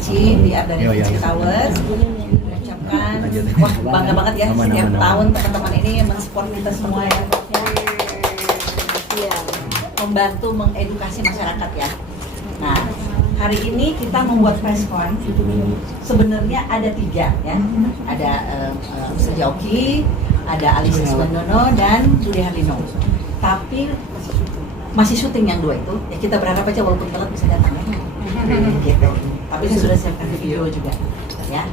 Aci, PR dari Finsky Towers. Ucapkan, wah bangga banget ya setiap tahun teman-teman ini mensupport kita semua ya. Iya, membantu mengedukasi masyarakat ya. Nah, hari ini kita membuat preskon. Sebenarnya ada 3 ya. Ada Ustaz Oki, ada Alisa Subandono dan Budi Harlino. Tapi masih syuting yang 2 itu. Ya kita berharap aja walaupun telat bisa datang ya. Gitu. Tapi saya sudah siapkan video juga ya.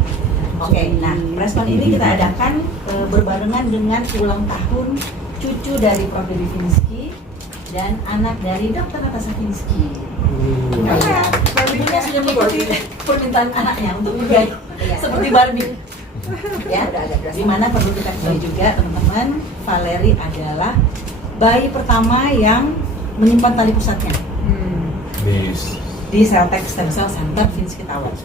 Oke, nah preskon ini kita adakan berbarengan dengan ulang tahun cucu dari Prof. Dewi Finsky dan anak dari Dr. Natasha Finsky. Karena ibunya sudah mengikuti permintaan anaknya untuk menjadi seperti Barbie. Ya, di mana perlu kita ketahui juga teman-teman, Valerie adalah bayi pertama yang menyimpan tali pusatnya di Celltech Stem Cell Center Finsky Towers.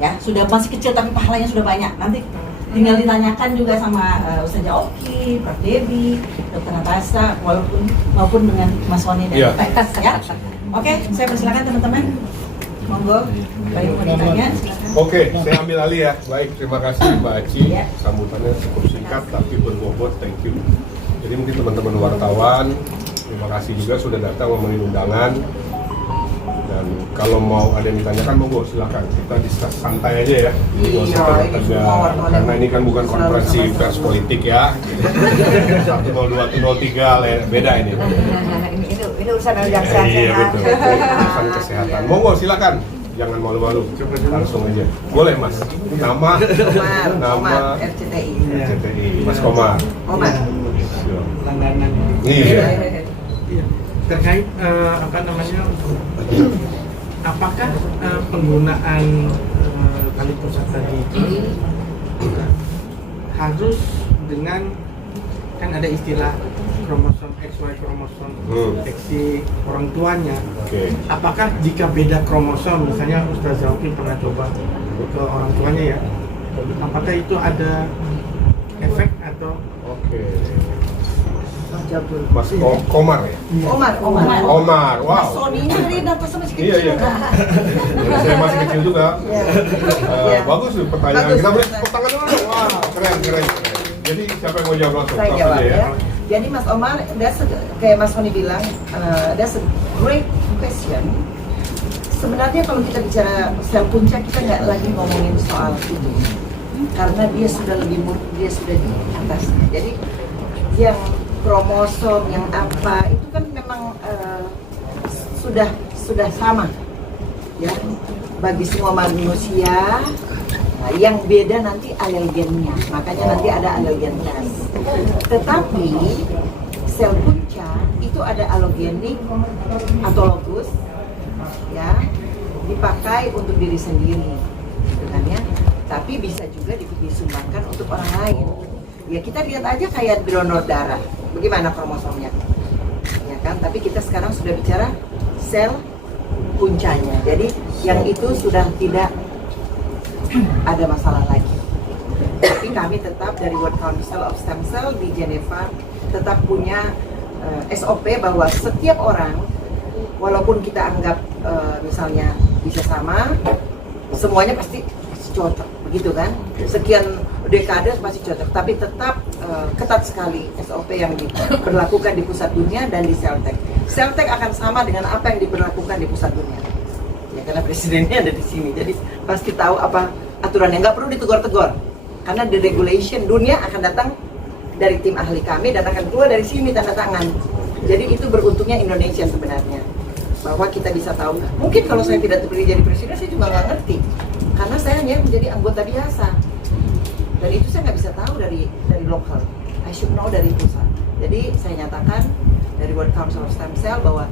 Ya, sudah masih kecil tapi pahalanya sudah banyak. Nanti tinggal ditanyakan juga sama Ustazah Oki, Prof. Dewi, Dr. Natasha, maupun dengan Mas Wani dan Tekas ya. Oke, saya persilakan teman-teman. Monggo, baik mau ditanya, silakan. Oke, saya ambil alih ya. Baik, terima kasih Mbak Aci. Sambutannya cukup singkat tapi berbobot. Thank you. Jadi mungkin teman-teman wartawan, terima kasih juga sudah datang memenuhi undangan. Dan kalau mau ada yang ditanyakan, monggo silakan. Kita diskus santai aja ya. Nggak usah tegang. Karena ini kan bukan konferensi pers politik ya. 102, 103 beda ini. Ini urusan yang sehat. Iya betul. Urusan kesehatan. Monggo silakan. Jangan malu-malu. Langsung aja. Boleh Mas. Nama RCTI. Mas Komar. Langganan. Iya. Terkait apakah penggunaan tali pusat tadi itu harus dengan, kan ada istilah kromosom XY, kromosom deteksi orang tuanya. Apakah jika beda kromosom, misalnya Ustazah Oki pernah coba ke orang tuanya ya, apakah itu ada efek atau? Mas Komar ya? Omar, wow. Mas Soninya dari Natasha sama masih kecil. Iya. Saya masih kecil juga. Bagus tuh pertanyaan. Kita beri tepuk tangan dulu. Wah, keren. Jadi siapa yang mau jawab langsung? Saya jawab ya. Jadi Mas Omar, kayak Mas Soni bilang, that's a great question. Sebenarnya kalau kita bicara sel punca, kita nggak lagi ngomongin soal itu, karena dia sudah lebih dia sudah di atas. Jadi yang kromosom yang apa itu kan memang sudah sama ya bagi semua manusia. Nah, yang beda nanti alelgennya, makanya nanti ada alelgen test. Tetapi sel punca itu ada alogenik autologus ya, dipakai untuk diri sendiri gitu kan ya, tapi bisa juga disumbangkan untuk orang lain. Ya kita lihat aja kayak donor darah, bagaimana kromosomnya, ya kan? Tapi kita sekarang sudah bicara sel puncanya, jadi yang itu sudah tidak ada masalah lagi. Tapi kami tetap dari World Council of Stem Cell di Geneva tetap punya SOP bahwa setiap orang, walaupun kita anggap misalnya bisa sama, semuanya pasti cocok, begitu kan? Sekian dekade masih cocok, tapi tetap ketat sekali SOP yang diberlakukan di pusat dunia dan di Celltech. Celltech akan sama dengan apa yang diberlakukan di pusat dunia. Ya karena presidennya ada di sini, jadi pasti tahu apa aturannya, nggak perlu ditegur-tegur. Karena the regulation dunia akan datang dari tim ahli kami dan akan keluar dari sini tanda tangan. Jadi itu beruntungnya Indonesia sebenarnya, bahwa kita bisa tahu. Mungkin kalau saya tidak terpilih jadi presiden, saya juga nggak ngerti, karena saya hanya menjadi anggota biasa. Dan itu saya nggak bisa tahu dari lokal. I should know dari pusat. Jadi saya nyatakan dari World Council of Stem Cell bahwa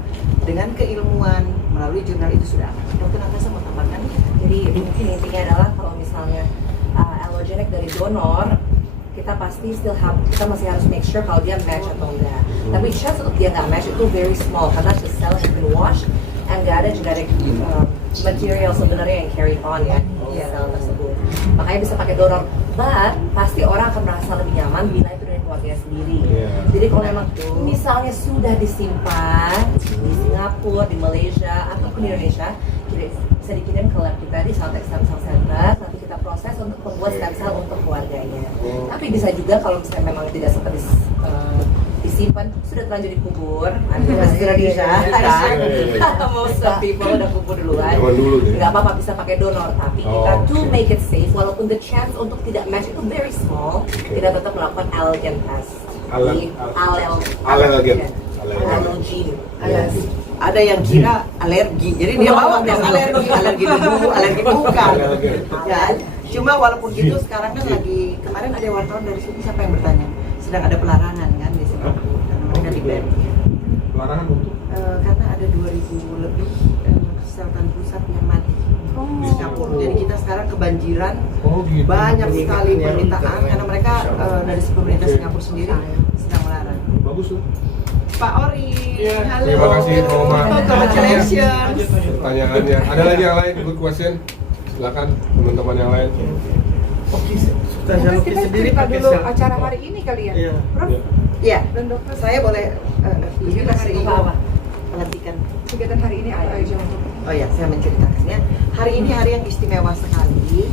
dengan keilmuan melalui jurnal itu sudah aman. Dokter Natasha mau tambahkan? Jadi mungkin intinya adalah kalau misalnya allogeneic dari donor, kita pasti kita masih harus make sure kalau dia match atau enggak. Tapi chance untuk dia nggak match itu very small karena the cell has been washed and nggak ada genetic material sebenarnya yang carry on ya di sel tersebut. Makanya bisa pakai donor. But pasti orang akan merasa lebih nyaman bila itu dari keluarga sendiri. Jadi kalau memang misalnya sudah disimpan di Singapura, di Malaysia ataupun di Indonesia, bisa dikirim ke lab kita di Celtex Stem Cell Center, nanti kita proses untuk membuat stem cell untuk keluarganya. Tapi bisa juga kalau misalnya memang tidak sempat disimpan, sudah terlanjur dikubur, nanti masih sudah bisa, most of people udah kubur duluan, nggak apa-apa bisa pakai donor, tapi kita to make it safe, walaupun the chance untuk tidak match itu very small, kita tetap melakukan allergen test. Allergen. Ada yang kira alergi, jadi dia bawa tes alergi dulu, alergi bukan. Ya, cuma walaupun gitu sekarang kan lagi, kemarin ada wartawan dari sini, siapa yang bertanya? Sedang ada pelarangan kan di Singapura, karena mereka di ban. Pelarangan untuk? Karena ada 2000 lebih kesehatan pusat yang mati di Singapura. Jadi kita sekarang kebanjiran, gitu. banyak sekali permintaan karena mereka dari pemerintah Singapura sendiri sedang melarang. Bagus tuh. Pak Ori, halo. Terima kasih, Pak Omar. Congratulations. Pertanyaannya, ada lagi yang lain? Good question? Silakan teman-teman yang lain. Oke, Ustaz Mungkin Zaloki kita sendiri cerita pakai dulu sel. acara hari ini kali ya, Iya. Prof? Iya, Dan dokter, saya boleh Kegiatan hari ini apa? perhatikan. kegiatan hari ini apa aja untuk Oh ya, saya menceritakannya. Hari ini hari yang istimewa sekali.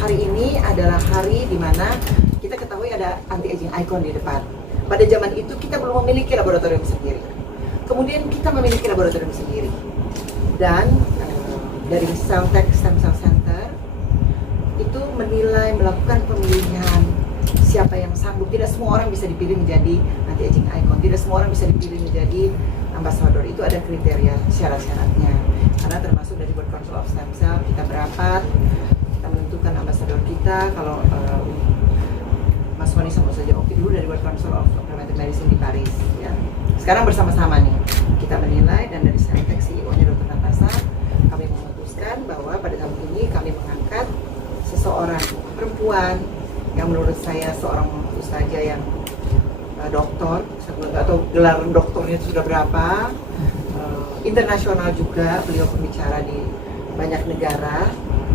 Hari ini adalah hari di mana kita ketahui ada anti-aging icon di depan. Pada zaman itu kita belum memiliki laboratorium sendiri. Kemudian kita memiliki laboratorium sendiri. Dan dari Celtex Stem Cell Center itu menilai, melakukan pemilihan siapa yang sanggup. Tidak semua orang bisa dipilih menjadi anti-aging icon. Tidak semua orang bisa dipilih menjadi ambasador. Itu ada kriteria, syarat-syaratnya. Karena termasuk dari World Council of Stem Cell, kita berapat, kita menentukan ambasador kita. Kalau Mas Wani sama saja oke dulu dari World Council of Preventive Medicine di Paris. Ya. Sekarang bersama-sama nih kita menilai, dan dari Celtex CEO-nya Dr. Natasha, kami memutuskan bahwa pada tahun ini kami mengangkat seseorang perempuan yang menurut saya seorang ustazah yang doktor, saya nggak tahu gelar doktornya itu sudah berapa, internasional juga, beliau pembicara di banyak negara,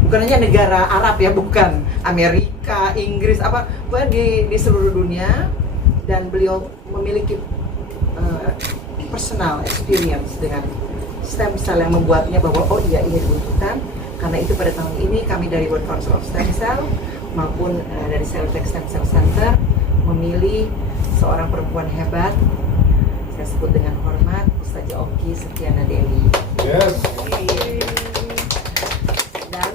bukan hanya negara Arab ya, bukan Amerika, Inggris, apa, bukan di seluruh dunia, dan beliau memiliki personal experience dengan stem cell yang membuatnya bahwa oh iya ini dibutuhkan. Karena itu pada tahun ini kami dari World Council of Stem Cell maupun dari Celtex Stem Cell Center memilih seorang perempuan hebat, saya sebut dengan hormat, Ustazah Oki Setiana Dewi. Yes. Dan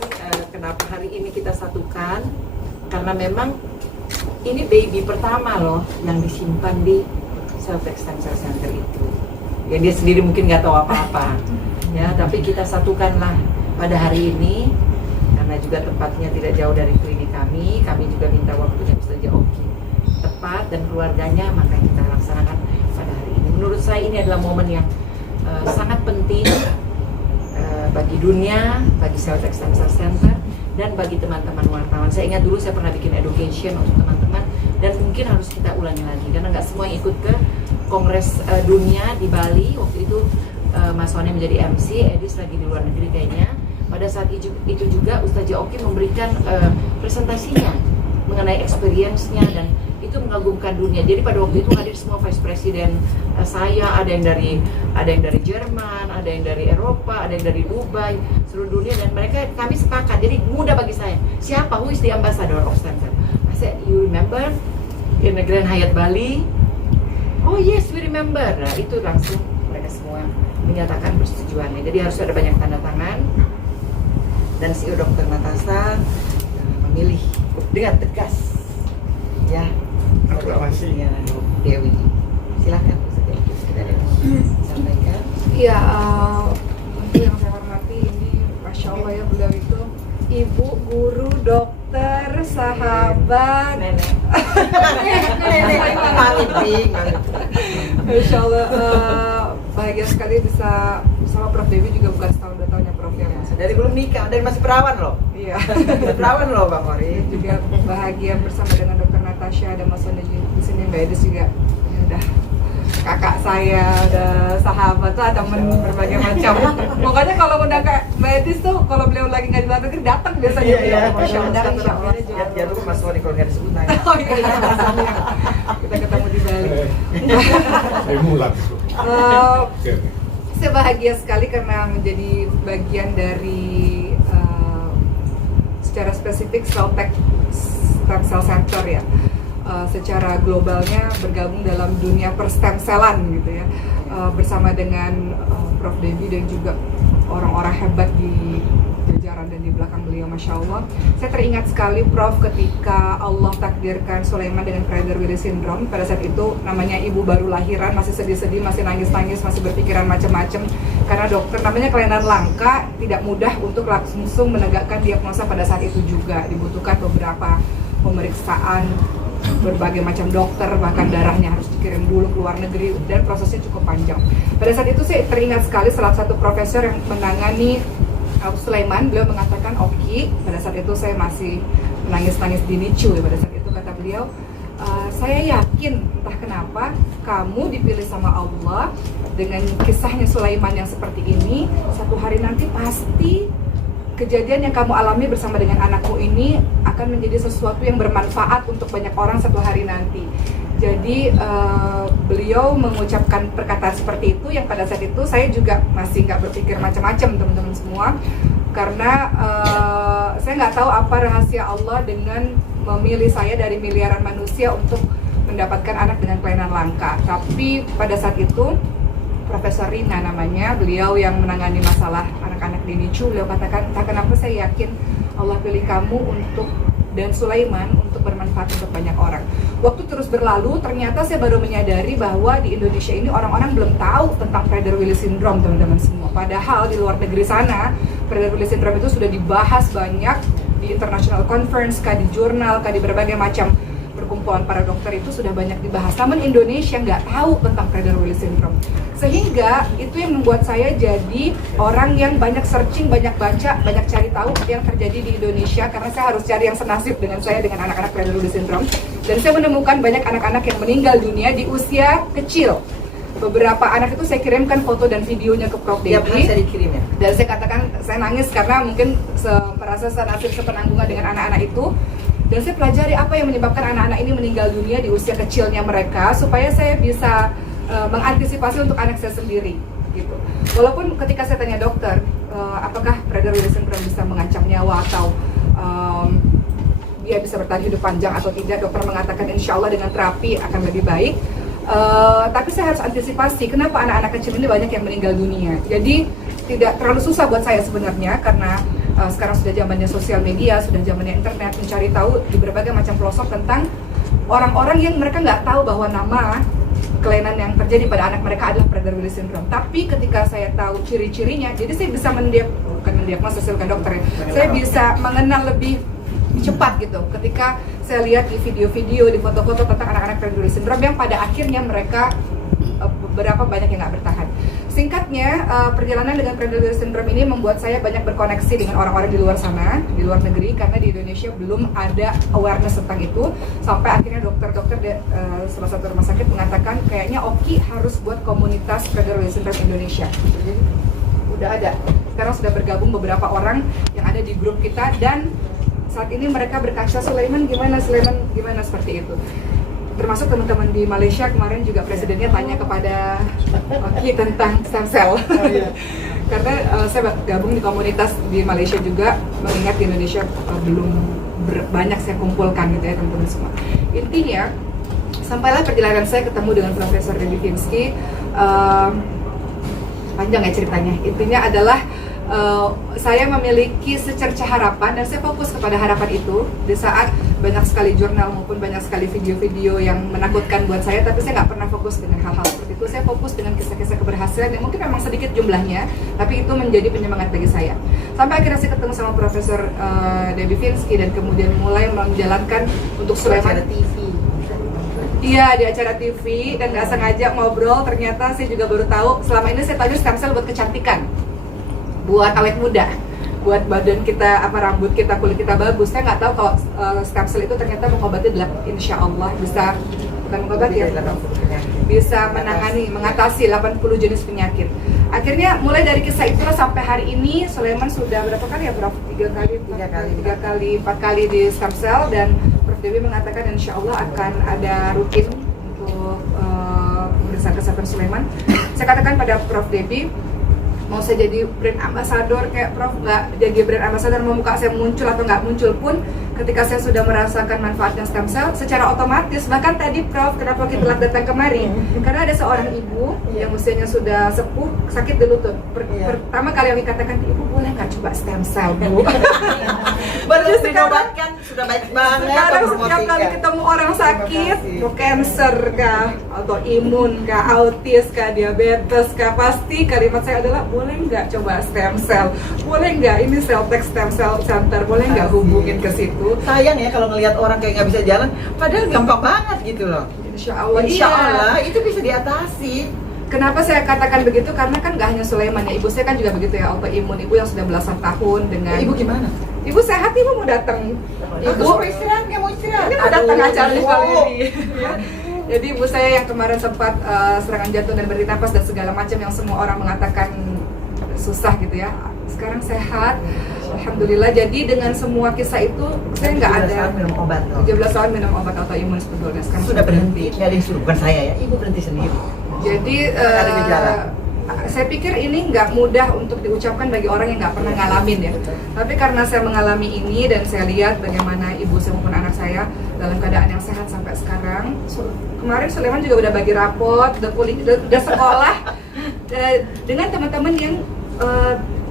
kenapa hari ini kita satukan? Karena memang ini baby pertama loh yang disimpan di Celtex Stem Cell Center itu. Ya dia sendiri mungkin nggak tahu apa-apa, ya. Tapi kita satukanlah pada hari ini karena juga tempatnya tidak jauh dari klinik kami. Kami juga minta waktunya Ustazah Oki tepat dan keluarganya, maka kita laksanakan pada hari ini. Menurut saya ini adalah momen yang sangat penting bagi dunia, bagi Celtex Stem Cell Center, dan bagi teman-teman wartawan. Saya ingat dulu saya pernah bikin education untuk teman-teman, dan mungkin harus kita ulangi lagi karena nggak semua yang ikut ke Kongres Dunia di Bali. Waktu itu Mas Wani menjadi MC, Edis lagi di luar negeri kayaknya. Pada saat itu juga Ustazah Oki memberikan presentasinya mengenai experience-nya, dan itu mengagumkan dunia. Jadi pada waktu itu hadir semua vice president saya, ada yang dari Jerman, ada yang dari Eropa, ada yang dari Dubai, seluruh dunia, dan kami sepakat. Jadi mudah bagi saya, siapa who is the ambassador of stem cell? I said, you remember in the Grand Hyatt Bali? Oh yes, we remember. Nah, itu langsung mereka semua menyatakan persetujuannya. Jadi harus ada banyak tanda tangan, dan CEO Dr. Natasha memilih dengan tegas, ya, Aklamasi. ya, Dewi. Silakan sampaikan. Iya, yang saya hormati ini, Masya Allah ya, beliau itu ibu, guru, dokter, sahabat, Nenek. Malit. Masya Allah, bahagia sekali bisa bersama Prof. Dewi, juga bukan setahun 2 tahun ya Prof ya. Dari belum nikah, dari masih perawan loh. Iya. Perawan loh Bang Ori. Juga bahagia bersama dengan Dr. Natasha dan Mas Wani di sini, Mbak Edis juga. Ya udah kakak saya, udah sahabat lah, temen berbagai macam. Pokoknya kalau udah kayak Mbak Edis tuh, kalau beliau lagi nggak di luar negeri datang biasanya. Iya. Masya Allah. Insya Allah. Ya lu Mas Wani kalau nggak disebut nanya. Oh iya, rasanya. Kita ketemu di Bali. Saya mulat. Eh, Oke. Saya bahagia sekali karena menjadi bagian dari secara spesifik Celltech Stem Cell Center ya. Secara globalnya bergabung dalam dunia per-stem cellan gitu ya, bersama dengan Prof. Debbie dan juga orang-orang hebat di jajaran dan di belakang beliau, Masya Allah. Saya teringat sekali Prof ketika Allah takdirkan Sulaiman dengan Prader-Willi syndrome. Pada saat itu namanya ibu baru lahiran, masih sedih-sedih, masih nangis-nangis, masih berpikiran macam-macam. Karena dokter namanya kelainan langka, tidak mudah untuk langsung menegakkan diagnosa pada saat itu juga. Dibutuhkan beberapa pemeriksaan, berbagai macam dokter, bahkan darahnya harus dikirim dulu ke luar negeri dan prosesnya cukup panjang. Pada saat itu saya teringat sekali salah satu profesor yang menangani Sulaiman, beliau mengatakan, Oki, pada saat itu saya masih menangis-nangis di NICU ya, pada saat itu kata beliau, saya yakin entah kenapa kamu dipilih sama Allah dengan kisahnya Sulaiman yang seperti ini, satu hari nanti pasti kejadian yang kamu alami bersama dengan anakmu ini akan menjadi sesuatu yang bermanfaat untuk banyak orang satu hari nanti. Jadi beliau mengucapkan perkataan seperti itu yang pada saat itu saya juga masih nggak berpikir macam-macam teman-teman semua, karena saya nggak tahu apa rahasia Allah dengan memilih saya dari miliaran manusia untuk mendapatkan anak dengan kelainan langka. Tapi pada saat itu Profesor Rina namanya, beliau yang menangani masalah anak-anak di NICU, beliau katakan, entah kenapa saya yakin Allah pilih kamu untuk dan Sulaiman untuk bermanfaat untuk banyak orang. Waktu terus berlalu, ternyata saya baru menyadari bahwa di Indonesia ini orang-orang belum tahu tentang Prader-Willi syndrome, teman-teman semua. Padahal di luar negeri sana, Prader-Willi syndrome itu sudah dibahas banyak di international conference, di jurnal, di berbagai macam perkumpulan para dokter itu sudah banyak dibahas. Namun Indonesia nggak tahu tentang Prader-Willi syndrome. Sehingga itu yang membuat saya jadi orang yang banyak searching, banyak baca, banyak cari tahu yang terjadi di Indonesia, karena saya harus cari yang senasib dengan saya dengan anak-anak Prader-Willi syndrome. Dan saya menemukan banyak anak-anak yang meninggal dunia di usia kecil. Beberapa anak itu saya kirimkan foto dan videonya ke Prof. Debbie. Saya dikirim ya. Dan saya katakan saya nangis karena mungkin merasa senasib sepenanggungan dengan anak-anak itu. Dan saya pelajari apa yang menyebabkan anak-anak ini meninggal dunia di usia kecilnya mereka, supaya saya bisa mengantisipasi untuk anak saya sendiri gitu. Walaupun ketika saya tanya dokter, apakah Prader-Willi syndrome bisa mengancam nyawa atau dia bisa bertahan hidup panjang atau tidak, dokter mengatakan insya Allah dengan terapi akan lebih baik. Tapi saya harus antisipasi kenapa anak-anak kecil ini banyak yang meninggal dunia. Jadi tidak terlalu susah buat saya sebenarnya, karena sekarang sudah zamannya sosial media, sudah zamannya internet, mencari tahu di berbagai macam pelosok tentang orang-orang yang mereka nggak tahu bahwa nama kelainan yang terjadi pada anak mereka adalah Prader-Willi syndrome. Tapi ketika saya tahu ciri-cirinya, jadi saya bisa mendiagnosis, bukan dokter ya, saya bisa mengenal lebih cepat gitu ketika saya lihat di video-video, di foto-foto tentang anak-anak Prader-Willi syndrome yang pada akhirnya mereka beberapa banyak yang nggak bertahan. Singkatnya, perjalanan dengan Prader-Willi syndrome ini membuat saya banyak berkoneksi dengan orang-orang di luar sana, di luar negeri, karena di Indonesia belum ada awareness tentang itu. Sampai akhirnya dokter-dokter salah satu rumah sakit mengatakan kayaknya Oki harus buat komunitas Prader-Willi syndrome Indonesia. Jadi udah ada. Sekarang sudah bergabung beberapa orang yang ada di grup kita, dan saat ini mereka berkaca Sulaiman gimana seperti itu. Termasuk teman-teman di Malaysia kemarin juga presidennya tanya kepada Oki tentang stem cell. Karena saya gabung di komunitas di Malaysia juga, mengingat di Indonesia belum banyak saya kumpulkan gitu ya teman-teman semua. Intinya, sampailah perjalanan saya ketemu dengan Profesor Debbie Finsky. Panjang ya ceritanya. Intinya adalah saya memiliki secerca harapan, dan saya fokus kepada harapan itu di saat banyak sekali jurnal maupun banyak sekali video-video yang menakutkan buat saya, tapi saya nggak pernah fokus dengan hal-hal seperti itu. Saya fokus dengan kisah-kisah keberhasilan yang mungkin memang sedikit jumlahnya, tapi itu menjadi penyemangat bagi saya. Sampai akhirnya saya ketemu sama Profesor Debbie Finsky, dan kemudian mulai menjalankan untuk Sulaiman TV. Iya, di acara TV, dan nggak sengaja ngobrol, ternyata saya juga baru tahu selama ini saya tahu stem cell buat kecantikan, buat awet muda, buat badan kita, rambut kita, kulit kita bagus. Saya nggak tahu kalau stem cell itu ternyata mengobati, insya Allah bisa, bukan mengobati ya, bisa menangani, mengatasi 80 jenis penyakit. Akhirnya mulai dari kisah itulah sampai hari ini Sulaiman sudah berapa kali ya Prof? 3 kali, 4 kali di stem cell, dan Prof Debbie mengatakan insya Allah akan ada rutin untuk pemeriksaan kesehatan Sulaiman. Saya katakan pada Prof Debbie, mau saya jadi brand ambassador kayak Prof, nggak jadi brand ambassador, mau muka saya muncul atau nggak muncul pun, ketika saya sudah merasakan manfaatnya stem cell, secara otomatis, bahkan tadi Prof, kenapa kita telah datang kemari, karena ada seorang ibu yang usianya sudah sepuh, sakit di lutut. Pertama kali yang dikatakan, ibu boleh nggak coba stem cell, Bu? Baru dinobatkan sudah baik banget. Sekarang setiap kali ketemu orang sakit, mau cancer kah, autoimun kah, autis kah, diabetes kah, pasti kalimat saya adalah boleh nggak coba stem cell, boleh nggak ini Celltech Stem Cell Center, boleh nggak hubungin ke situ. Sayang ya kalau ngelihat orang kayak nggak bisa jalan, padahal gampang banget gitu loh. Insya Allah, Insya iya. Allah itu bisa diatasi. Kenapa saya katakan begitu? Karena kan nggak hanya Sulaiman ya, ibu saya kan juga begitu ya, autoimun, ibu yang sudah belasan tahun dengan. Ibu gimana? Ibu sehat, ibu mau datang. Ibu mau istirahat, nggak mau istirahat. Ini mau datang acara di kali Aduh. ini. Ya. Jadi ibu saya yang kemarin sempat serangan jantung dan berhenti napas dan segala macam yang semua orang mengatakan susah gitu ya. Sekarang sehat, alhamdulillah. Jadi dengan semua kisah itu saya nggak 17 ada. tahun minum obat loh. 17 tahun minum obat autoimun sebetulnya. Sekarang Sudah berhenti. Nggak ada yang suruh, bukan saya ya. Ibu berhenti sendiri. Jadi Ada gejala. saya pikir ini nggak mudah untuk diucapkan bagi orang yang nggak pernah ngalamin ya. Tapi karena saya mengalami ini dan saya lihat bagaimana ibu saya maupun anak saya dalam keadaan yang sehat sampai sekarang. Kemarin Sulaiman juga udah bagi rapot, udah sekolah dengan teman-teman yang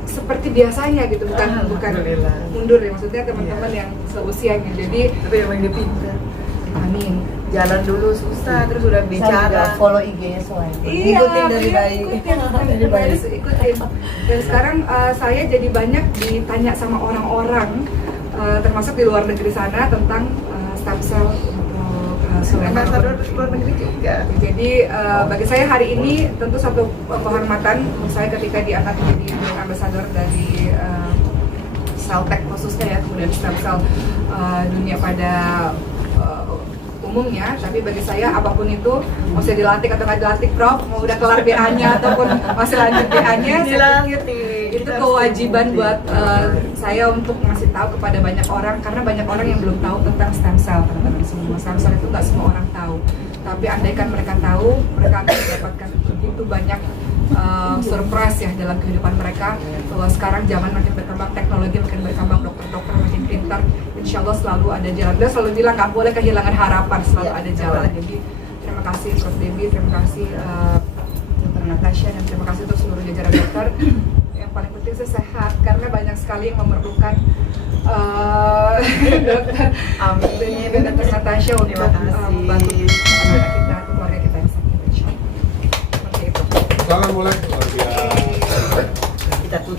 seperti biasanya gitu, bukan Alhamdulillah. mundur ya, maksudnya teman-teman yang seusianya. Jadi Tapi emang dia pintar. amin. Jalan dulu susah, terus udah Saya juga bicara. follow IG-nya Sulaiman. Ikutin dari iya, bayi. ikutin. Harus ikutin. Dan sekarang saya jadi banyak ditanya sama orang-orang, termasuk di luar negeri sana tentang stem cell untuk Sulaiman. Ambassador luar negeri juga. Jadi bagi saya hari ini tentu satu kehormatan untuk saya ketika diangkat menjadi brand ambassador dari Celltech khususnya ya, kemudian stem cell dunia pada umumnya. Tapi bagi saya apapun itu, mau saya dilantik atau nggak dilantik Prof, mau udah kelar BA-nya ataupun masih lanjut BA-nya, saya pikir itu kewajiban buat saya untuk ngasih tahu kepada banyak orang, karena banyak orang yang belum tahu tentang stem cell, teman-teman semua. Stem cell itu nggak semua orang tahu, tapi andaikan mereka tahu, mereka akan mendapatkan begitu banyak surprise ya dalam kehidupan mereka. Bahwa sekarang zaman makin berkembang, teknologi makin berkembang, dokter-dokter makin pintar, insya Allah selalu ada jalan. Dia selalu bilang nggak boleh kehilangan harapan, selalu ada jalan. Jadi terima kasih Prof Debbie, terima kasih Dr. Natasha, dan terima kasih untuk seluruh jajaran dokter. Yang paling penting saya sehat, karena banyak sekali yang memerlukan dokter Amin. dan Dr. Natasha untuk Terima kasih. membantu anak kita, keluarga kita yang sakit, insya Allah. Seperti itu. Salam mulai luar biasa. Kita tutup.